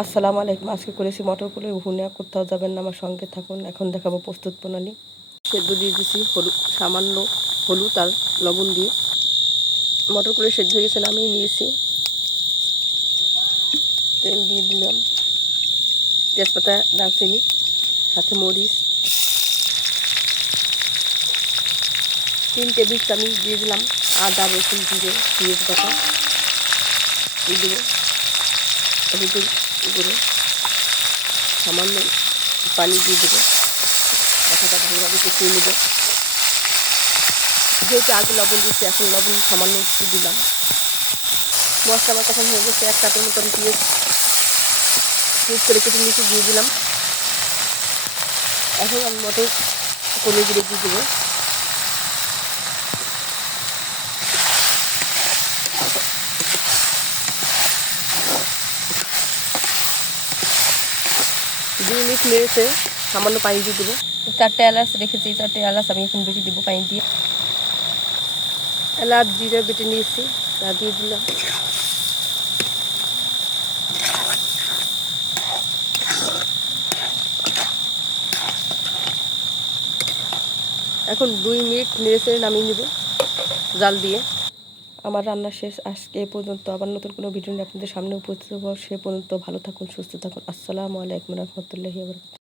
আসসালামু আলাইকুম। আজকে করেছি মটরগুলো ভুনা, কোথাও যাবেন না, আমার সঙ্গে থাকুন। এখন দেখাবো প্রস্তুত প্রণালী। সেদ্ধ দিয়ে দিছি সামান্য হলুদ আর লবণ দিয়ে। মটরগুলো সেদ্ধ হয়ে গেছে, নামিয়ে নিয়েছি। তেল দিয়ে দিলাম, তেজপাতা, দারচিনি, সাথে মরিচ, 3 টেবিল চামচ দিয়ে দিলাম আদা, রসুন, জিরে, পেঁয়াজ বাটা দিয়ে দেবো। হলুদের গুঁড়ো, সামান্য পানি দিয়ে দেবো। মশলাটা ভালোভাবে কষিয়ে নেব। যেহেতু আগে লবণ দিচ্ছি, এখন লবণ সামান্য একটু দিলাম। মশলা আমার কখন হয়ে গেছে, 1 কাপের মতন পেঁয়াজ করে কেটে নিচে দিয়ে দিলাম। এখন আমি মটর পনিরগুলো দিয়ে দেবো। দুই মিনিট নেড়েছে, সামান্য পানি দিয়ে দেবো। 4টে এলাচ রেখেছি, 4টে এলাচ আমি এখন বেটে দেবো পানি দিয়ে। এলাচ জিরে বেটে নিয়েছি, তা দিয়ে দিলাম। এখন 2 মিনিট নেড়েছে নামিয়ে নেব জাল দিয়ে। আমার রান্না শেষ আজকে এ পর্যন্ত। আবার নতুন কোনো ভিডিও নিয়ে আপনাদের সামনে উপস্থিত হব। সে পর্যন্ত ভালো থাকুন, সুস্থ থাকুন। আসসালামু আলাইকুম রহমতুল্লাহি ওয়া বারাকাতুহু।